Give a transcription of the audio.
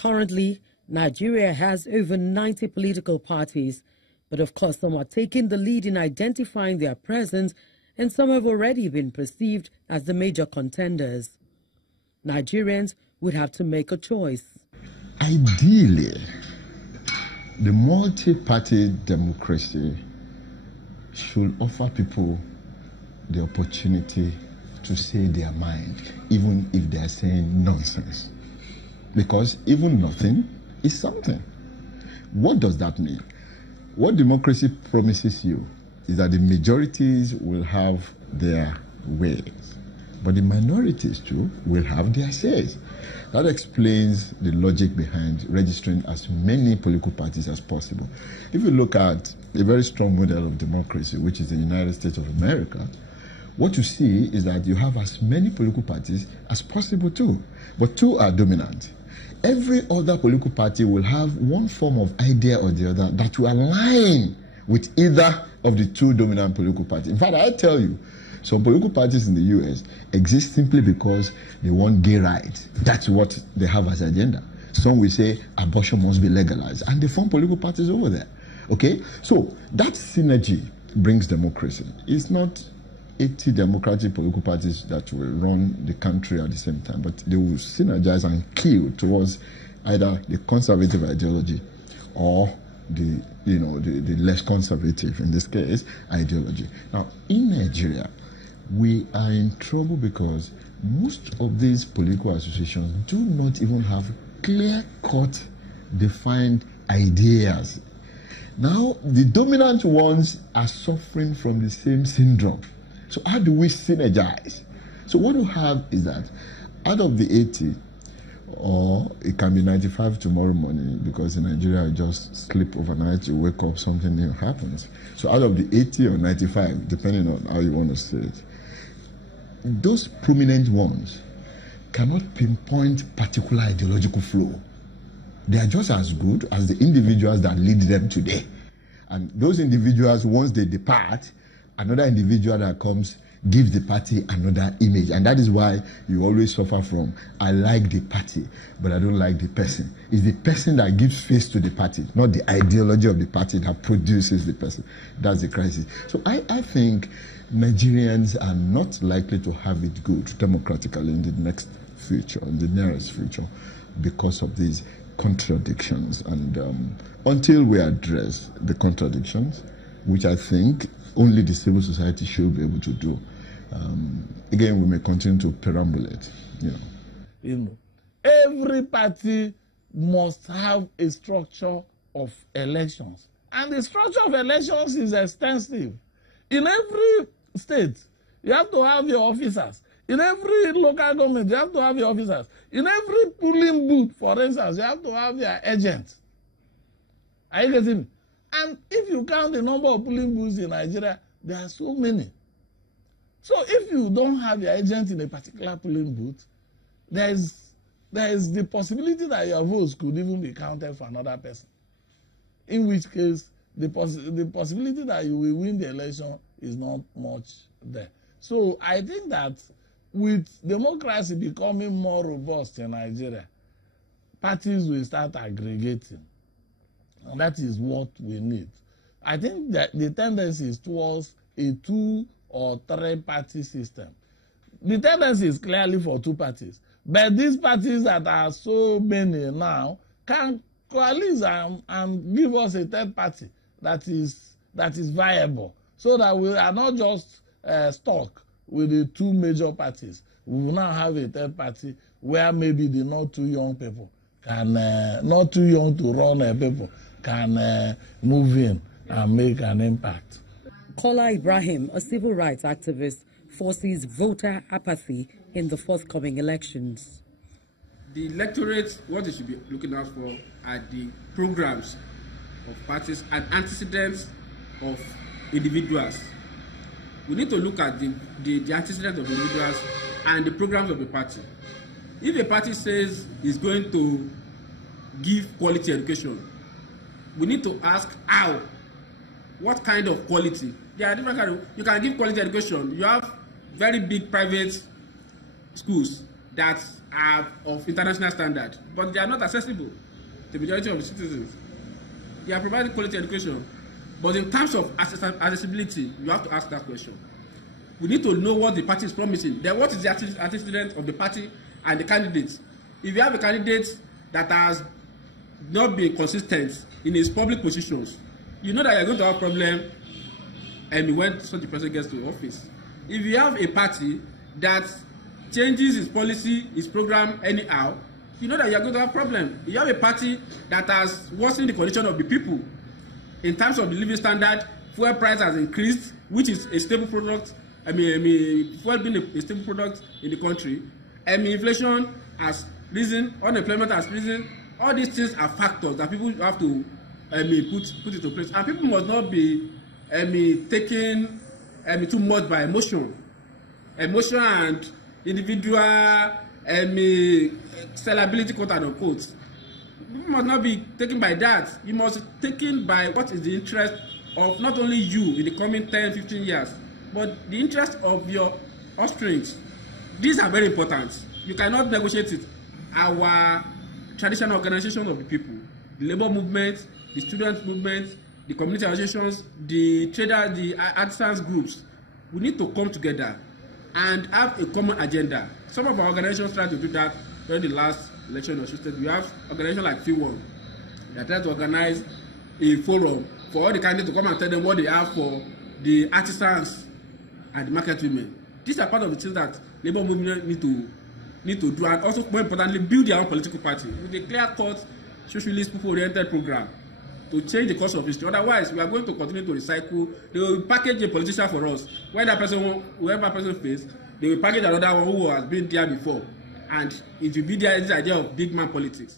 Currently, Nigeria has over 90 political parties, but of course some are taking the lead in identifying their presence, and some have already been perceived as the major contenders. Nigerians would have to make a choice. Ideally, the multi-party democracy should offer people the opportunity to say their mind, even if they are saying nonsense. Because even nothing is something. What does that mean? What democracy promises you is that the majorities will have their ways, but the minorities too will have their says. That explains the logic behind registering as many political parties as possible. If you look at a very strong model of democracy, which is the United States of America, what you see is that you have as many political parties as possible too, but two are dominant. Every other political party will have one form of idea or the other that will align with either of the two dominant political parties. In fact, I tell you, some political parties in the US exist simply because they want gay rights. That's what they have as agenda. Some will say abortion must be legalized, and they form political parties over there. Okay? So that synergy brings democracy. It's not 80 democratic political parties that will run the country at the same time, but they will synergize and kill towards either the conservative ideology or the less conservative, in this case, ideology. Now, in Nigeria, we are in trouble because most of these political associations do not even have clear-cut, defined ideas. Now, the dominant ones are suffering from the same syndrome. So how do we synergize? So what we have is that out of the 80, or it can be 95 tomorrow morning, because in Nigeria you just sleep overnight, you wake up, something new happens. So out of the 80 or 95, depending on how you want to say it, those prominent ones cannot pinpoint particular ideological flow. They are just as good as the individuals that lead them today. And those individuals, once they depart, another individual that comes gives the party another image. And that is why you always suffer from, I like the party, but I don't like the person. It's the person that gives face to the party, not the ideology of the party that produces the person. That's the crisis. So I think Nigerians are not likely to have it good democratically in the next future, in the nearest future, because of these contradictions. And until we address the contradictions, which I think only the civil society should be able to do. Again, we may continue to perambulate. Every party must have a structure of elections. And the structure of elections is extensive. In every state, you have to have your officers. In every local government, you have to have your officers. In every polling booth, for instance, you have to have your agents. Are you getting me? And if you count the number of polling booths in Nigeria, there are so many. So if you don't have your agent in a particular polling booth, there is the possibility that your votes could even be counted for another person. In which case, the possibility that you will win the election is not much there. So I think that with democracy becoming more robust in Nigeria, parties will start aggregating. And that is what we need. I think that the tendency is towards a 2 or 3 party system. The tendency is clearly for 2 parties. But these parties that are so many now can coalesce and give us a 3rd party that is viable, so that we are not just stuck with the 2 major parties. We will now have a 3rd party where maybe the not too young people can, not too young to run people, can move in and make an impact. Kola Ibrahim, a civil rights activist, foresees voter apathy in the forthcoming elections. The electorate, what they should be looking out for are the programs of parties and antecedents of individuals. We need to look at the antecedents of individuals and the programs of the party. If a party says it's going to give quality education, we need to ask how. What kind of quality? There are different kinds. You can give quality education. You have very big private schools that are of international standard, but they are not accessible to the majority of the citizens. They are providing quality education, but in terms of accessibility, you have to ask that question. We need to know what the party is promising. Then what is the antecedent of the party and the candidates? If you have a candidate that has not been consistent in his public positions, you know that you are going to have a problem and when such a person gets to office. If you have a party that changes its policy, its program anyhow, you know that you are going to have a problem. If you have a party that has worsened the condition of the people in terms of the living standard, fuel price has increased, which is a staple product. Fuel being a staple product in the country. Inflation has risen, unemployment has risen. All these things are factors that people have to put into place, and people must not be taken too much by emotion and individual sellability, quote unquote. People must not be taken by that. You must be taken by what is the interest of not only you in the coming 10-15 years, but the interest of your offsprings. These are very important. You cannot negotiate it. Our traditional organization of the people, the labor movement, the student movement, the community associations, the traders, the artisans groups, we need to come together and have a common agenda. Some of our organizations tried to do that during the last election of State. We have organizations like F1 that try to organize a forum for all the candidates to come and tell them what they have for the artisans and the market women. These are part of the things that labor movement need to do, and also more importantly, build their own political party with a clear-cut, socialist, people-oriented program to change the course of history. Otherwise, we are going to continue to recycle. They will package a politician for us. When that person, whoever person fails, they will package another one who has been there before, and it will be there this idea of big man politics.